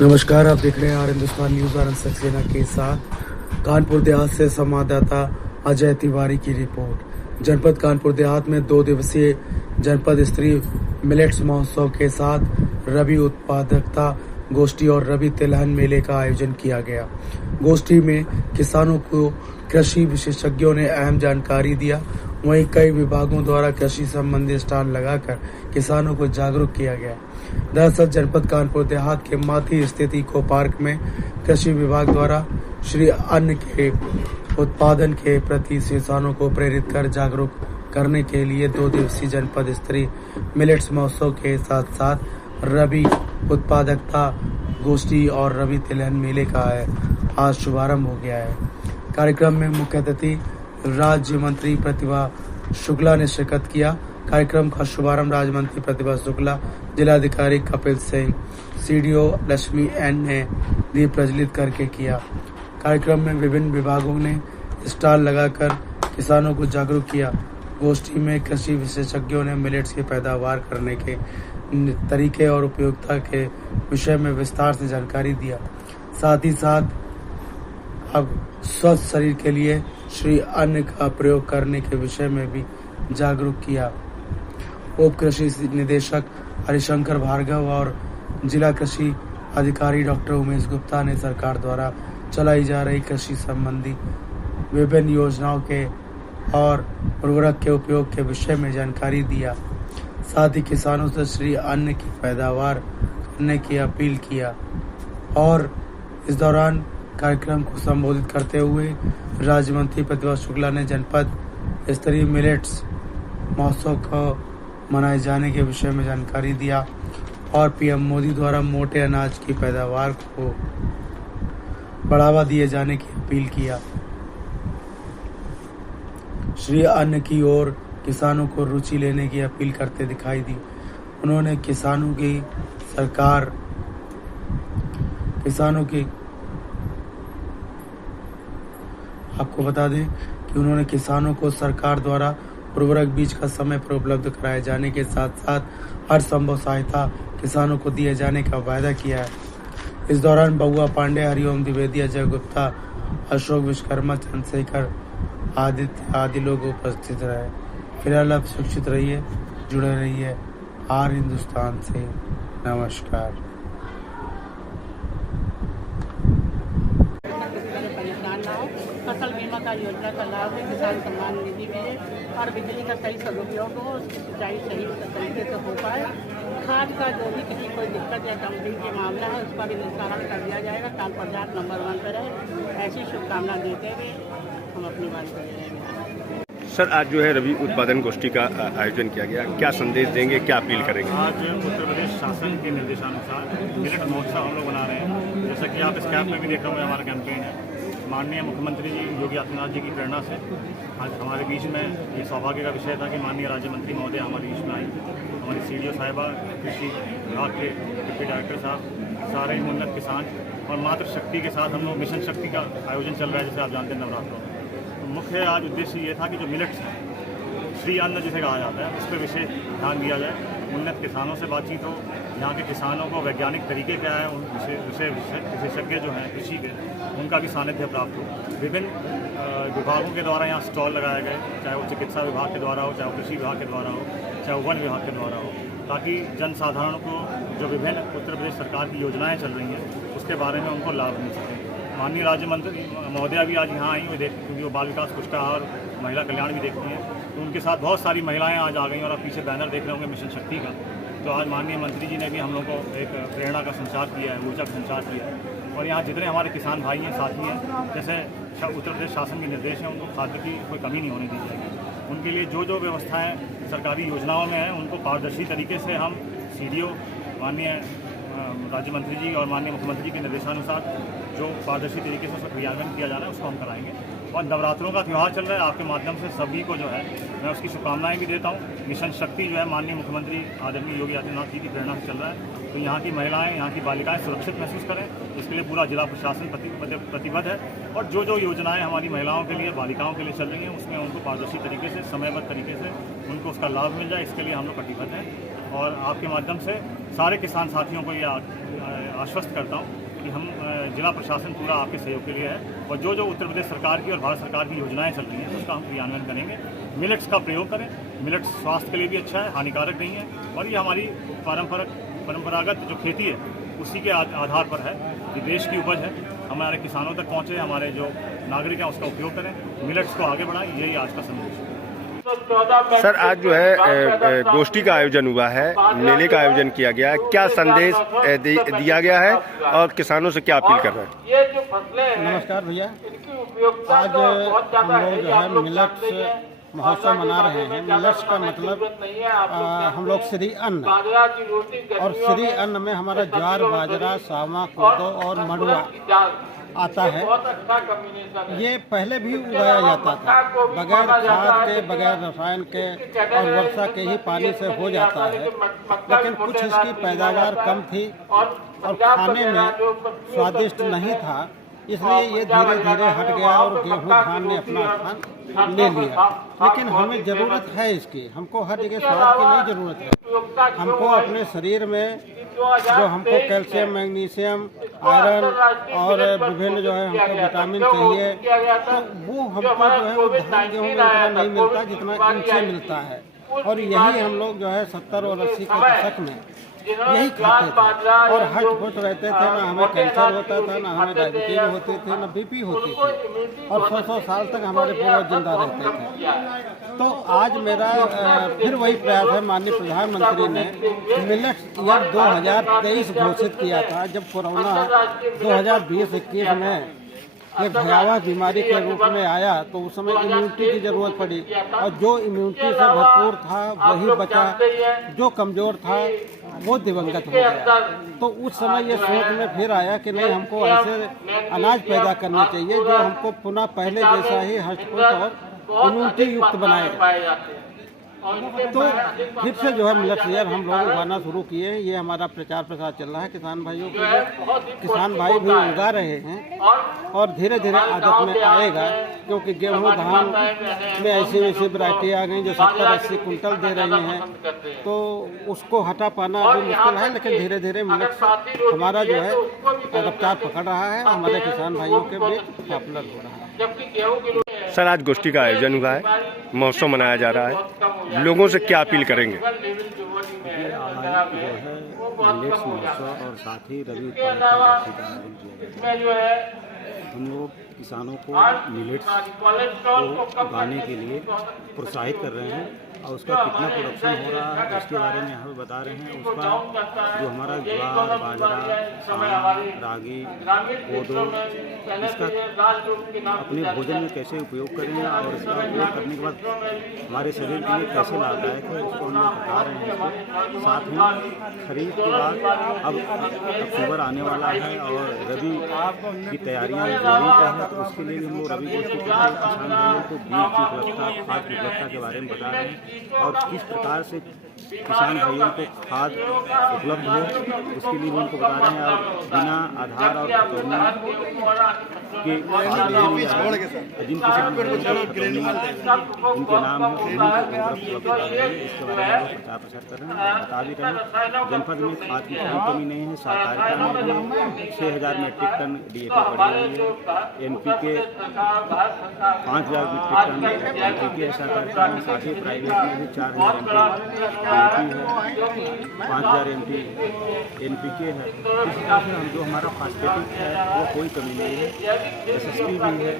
नमस्कार, आप देख रहे हैं हिंदुस्तान न्यूज और सक्सेना के साथ। कानपुर देहात से संवाददाता अजय तिवारी की रिपोर्ट। जनपद कानपुर देहात में 2 दिवसीय जनपद स्तरीय मिलेट्स महोत्सव के साथ रबी उत्पादकता गोष्ठी और रबी तिलहन मेले का आयोजन किया गया। गोष्ठी में किसानों को कृषि विशेषज्ञों ने अहम जानकारी दिया। वहीं कई विभागों द्वारा कृषि संबंधी स्टॉल लगाकर किसानों को जागरूक किया गया। दरअसल जनपद कानपुर देहात के माथी स्थित इको पार्क में कृषि विभाग द्वारा श्री अन्न के उत्पादन के प्रति किसानों को प्रेरित कर जागरूक करने के लिए 2 दिवसीय जनपद स्तरीय मिलेट्स महोत्सव के साथ साथ रबी उत्पादकता गोष्ठी और रबी तिलहन मेले का आज शुभारंभ हो गया है। कार्यक्रम में मुख्य अतिथि राज्य मंत्री प्रतिभा शुक्ला ने शिरकत किया। कार्यक्रम का शुभारंभ राज्य मंत्री प्रतिभा शुक्ला, जिलाधिकारी कपिल सिंह, सीडीओ लक्ष्मी एन ने दीप प्रज्वलित करके किया। कार्यक्रम में विभिन्न विभागों ने स्टॉल लगाकर किसानों को जागरूक किया। गोष्ठी में कृषि विशेषज्ञों ने मिलेट्स की पैदावार करने के तरीके और उपयोगिता के विषय में विस्तार से जानकारी दिया। साथ ही साथ अब स्वस्थ शरीर के लिए श्री अन्न का प्रयोग करने के विषय में भी जागरूक किया। उप कृषि निदेशक हरिशंकर भार्गव और जिला कृषि अधिकारी डॉक्टर उमेश गुप्ता ने सरकार द्वारा चलाई जा रही कृषि संबंधी विभिन्न योजनाओं के और उर्वरक के उपयोग के विषय में जानकारी दिया। साथ ही किसानों से श्री अन्न की पैदावार करने की अपील किया। और इस दौरान कार्यक्रम को संबोधित करते हुए राज्य मंत्री प्रतिभा शुक्ला ने जनपद स्तरीय मिलेट्स महोत्सव को मनाए जाने के विषय में जानकारी दिया और पीएम मोदी द्वारा मोटे अनाज की पैदावार को बढ़ावा दिए जाने की अपील किया। श्री अन्न की ओर किसानों को रुचि लेने की अपील करते दिखाई दी। उन्होंने किसानों की आपको बता दें कि उन्होंने किसानों को सरकार द्वारा उर्वरक बीज का समय पर उपलब्ध कराए जाने के साथ साथ हर संभव सहायता किसानों को दिए जाने का वायदा किया है। इस दौरान बउआ पांडे, हरिओम द्विवेदी, अजय गुप्ता, अशोक विश्वकर्मा, चंद्रशेखर आदि लोग उपस्थित रहे। फिलहाल आप सुरक्षित रहिए, जुड़े रहिए हिंदुस्तान से। नमस्कार। फसल बीमा का योजना का लाभ है, किसान सम्मान निधि मिले और बिजली का सही सदुपयोग हो, सिंचाई सही तरीके से हो पाए। खाद का जो भी किसी कोई दिक्कत या डंपिंग के मामला है उसका भी निस्तारण कर दिया जाएगा। काल प्रजात नंबर 1 पर है। ऐसी शुभकामना देते हुए हम अपनी बात कर रहे हैं। सर, आज जो है रबी उत्पादन गोष्ठी का आयोजन किया गया, क्या संदेश देंगे, क्या अपील करेंगे? आज उत्तर प्रदेश शासन के निर्देशानुसार मिलेट महोत्सव हम लोग बना रहे हैं। जैसा कि आप इस कैंप में भी देख रहे होंगे, हमारा कैंपेन है। माननीय मुख्यमंत्री जी योगी आदित्यनाथ जी की प्रेरणा से आज हमारे बीच में ये सौभाग्य का विषय था कि माननीय राज्य मंत्री महोदय हमारे बीच में आई। हमारी सीडीओ साहिबा, कृषि विभाग के डिप्टी डायरेक्टर साहब, सारे उन्नत किसान और मातृ शक्ति के साथ हम लोग मिशन शक्ति का आयोजन चल रहा है, जैसे आप जानते हैं नवरात्रों में। तो मुख्य आज उद्देश्य ये था कि जो मिलेट्स है, श्री अन्न जिसे कहा जाता है, उस पर विशेष ध्यान दिया जाए। उन्नत किसानों से बातचीत हो, यहाँ के किसानों को वैज्ञानिक तरीके क्या है, उन विशेषज्ञ जो हैं कृषि के, उनका भी सानिध्य प्राप्त हो। विभिन्न विभागों के द्वारा यहाँ स्टॉल लगाए गए, चाहे वो चिकित्सा विभाग के द्वारा हो, चाहे वो कृषि विभाग के द्वारा हो, चाहे वो वन विभाग के द्वारा हो, ताकि जन साधारण को जो विभिन्न उत्तर प्रदेश सरकार की योजनाएँ चल रही हैं उसके बारे में उनको लाभ मिल सके। माननीय राज्य मंत्री महोदया भी आज यहाँ आई हुई क्योंकि वो बाल विकास पुरस्कार और महिला कल्याण भी देखती हैं, तो उनके साथ बहुत सारी महिलाएं आज आ गई और आप पीछे बैनर देख रहे होंगे मिशन शक्ति का। तो आज माननीय मंत्री जी ने भी हम लोग को एक प्रेरणा का संचार किया है, ऊर्जा का संचार किया है। और यहाँ जितने हमारे किसान भाई हैं, साथी हैं, जैसे उत्तर प्रदेश शासन के निर्देश हैं, उनको खाद्य की कोई कमी नहीं होने दी जाएगी। उनके लिए जो जो व्यवस्थाएँ सरकारी योजनाओं में हैं उनको पारदर्शी तरीके से हम सीडीओ, माननीय राज्य मंत्री जी और माननीय मुख्यमंत्री जी के निर्देशानुसार जो पारदर्शी तरीके से उसका क्रियान्वयन किया जा रहा है उसको हम कराएंगे। और नवरात्रों का त्यौहार चल रहा है, आपके माध्यम से सभी को जो है मैं उसकी शुभकामनाएं भी देता हूँ। मिशन शक्ति जो है माननीय मुख्यमंत्री आदरणीय योगी आदित्यनाथ जी की प्रेरणा से चल रहा है, तो यहाँ की महिलाएं, यहाँ की बालिकाएं सुरक्षित महसूस करें, इसके लिए पूरा जिला प्रशासन प्रतिबद्ध है। और जो जो योजनाएं हमारी महिलाओं के लिए, बालिकाओं के लिए चल रही हैं, उसमें उनको पारदर्शी तरीके से, समयबद्ध तरीके से उनको उसका लाभ मिल जाए, इसके लिए हम लोग प्रतिबद्ध हैं। और आपके माध्यम से सारे किसान साथियों को ये आश्वस्त करता हूँ कि हम जिला प्रशासन पूरा आपके सहयोग के लिए है और जो जो उत्तर प्रदेश सरकार की और भारत सरकार की योजनाएं चल रही हैं उसका हम क्रियान्वयन करेंगे। मिलेट्स का प्रयोग करें, मिलेट्स स्वास्थ्य के लिए भी अच्छा है, हानिकारक नहीं है और ये हमारी परंपरागत जो खेती है उसी के आधार पर है। ये देश की उपज है, हमारे किसानों तक पहुँचे, हमारे जो नागरिक हैं उसका उपयोग करें, मिलेट्स को आगे बढ़ाएं, यही आज का संदेश है। सर, आज जो है गोष्ठी का आयोजन हुआ है, मेले का आयोजन किया गया है, क्या संदेश दिया गया है और किसानों से क्या अपील कर रहे हैं? नमस्कार भैया, आज हम लोग जो है मिलेट्स महोत्सव मना रहे हैं। मिलेट्स का मतलब हम लोग श्री अन्न, और श्री अन्न में हमारा ज्वार, बाजरा, सावा, कोदो और मड़ुआ आता है। ये पहले भी उगाया जाता था, बगैर खाद के, बगैर रसायन के और वर्षा के ही पानी से हो जाता है, लेकिन कुछ इसकी पैदावार कम थी और खाने में स्वादिष्ट नहीं था, इसलिए ये धीरे धीरे हट गया और गेहूं धान ने अपना स्थान ले लिया। लेकिन हमें ज़रूरत है इसकी, हमको हर जगह स्वाद की नहीं ज़रूरत है। हमको अपने शरीर में जो हमको कैल्शियम, मैग्नीशियम, आयरन और विभिन्न जो है हमको विटामिन चाहिए, तो वो हमको जो है वो धान गेहूँ में उतना नहीं मिलता जितना इनसे मिलता है। और यही हम लोग जो है 70 और 80 के दशक में यही खाते थे और हट फुट रहते थे। ना हमें कैंसर होता था, ना हमें डायबिटीज होती थी, ना बीपी होती थी और 100 साल तक हमारे पूर्वज जिंदा रहते थे। तो आज मेरा फिर वही प्रयास है। माननीय प्रधानमंत्री ने मिलेट्स ईयर 2023 घोषित किया था, जब कोरोना 2020-21 में एक भयावह बीमारी के रूप में आया, तो उस समय इम्यूनिटी की जरूरत पड़ी और जो इम्यूनिटी से भरपूर था वही बचा, जो कमजोर था वो दिवंगत हो गया। तो उस समय ये सोच में फिर आया कि नहीं, हमको ऐसे अनाज पैदा करने चाहिए जो हमको पुनः पहले जैसा ही हष्ट-पुष्ट और इम्यूनिटी युक्त बनाए। तो फिर से जो है मिलेट्स ईयर हम लोग उगाना शुरू किए। ये हमारा प्रचार प्रसार चल रहा है किसान भाइयों के लिए। किसान भाई भी उगा रहे हैं और धीरे धीरे आदत में आएगा, क्योंकि गेहूं धान में ऐसी वैसी वैरायटी आ गई जो 70-80 कुंटल दे रही हैं, तो उसको हटा पाना अभी मुश्किल है। लेकिन धीरे धीरे मिलेट्स हमारा जो है रफ्तार पकड़ रहा है, हमारे किसान भाइयों के बीच पॉपुलर हो रहा है। सर, आज गोष्ठी का आयोजन हुआ है, महोत्सव मनाया जा रहा है, लोगों से क्या अपील करेंगे? मिलेट्स महोत्सव और साथ ही रबी उत्पादन का आयोजन किया गया है। हम लोग किसानों को मिलेट्स को उगाने के लिए प्रोत्साहित कर रहे हैं और उसका कितना प्रोडक्शन हो रहा है उसके बारे में यहाँ पे बता रहे हैं। उसका जो हमारा ज्वार, बाजरा, सावा, रागी, कोदो, इसका अपने भोजन में कैसे उपयोग करें और इसका उपयोग करने के बाद हमारे शरीर के लिए कैसे लाभदायक है, उसको हम लोग बता रहे हैं इसको। साथ में खरीद के बाद अब अक्टूबर आने वाला है और रबी की तैयारियाँ जोड़ों का है, तो उसके लिए भी हम लोग रबी गोष्ठी के लिए किसान भाइयों को बीज की उपलब्धता, खाद की उपलब्धता के बारे में बता रहे हैं और किस प्रकार से किसान भाइयों को खाद उपलब्ध हो उसके लिए भी उनको बता रहे हैं। और बिना आधार और के जिनके नाम है उनको उपलब्ध करा रहे हैं, इसके बारे में प्रचार प्रसार कर रहे हैं, बता भी रहे हैं। जनपद में खाद की कोई कमी नहीं है। सहकारिता में 6000 मीट्रिक टन DAP पड़ी हुई है। NPK 5000 मीट्रिक टन NPK है सहकारिता में। साथ ही प्राइवेट में भी 4000 DAP है, 5000 NPK है। इस तरह से हम जो हमारा फास्फेटिक है वो कोई कमी नहीं है, SSP भी है।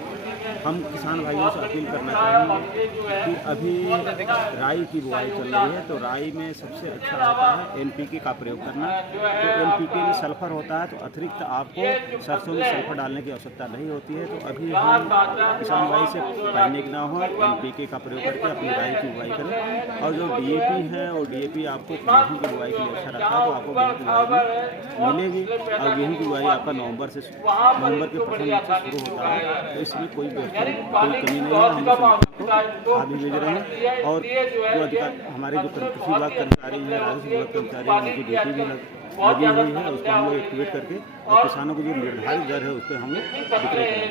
हम किसान भाइयों से अपील करना चाहेंगे कि अभी राई की बुआई चल रही है, तो राई में सबसे अच्छा होता है NPK का प्रयोग करना। तो NPK में सल्फर होता है, तो अतिरिक्त आपको सरसों में सल्फर डालने की आवश्यकता नहीं होती है। तो अभी हम किसान भाई से पैनिक ना हो, NPK का प्रयोग करके अपनी राई की बुआई करें। और जो DAP है और DAP आपको गेहूँ की बुआई के लिए अच्छा रखा है, तो आपको गेहूँ की बुआई मिलेगी। और गेहूँ की बुआई आपका नवंबर के प्रथम वीक से शुरू होता है, तो इसमें कोई कमी नहीं है। हम खाद भी भेज रहे हैं और जो हमारे जो कृषि विभाग कर्मचारी हैं, राजस्व विभाग कर्मचारी हैं, उनकी ड्यूटी भी लगी हुई है। उसको हम लोग एक्टिवेट करके और किसानों की जो निर्धारित दर है उस पर हम लोग विक्रय करेंगे।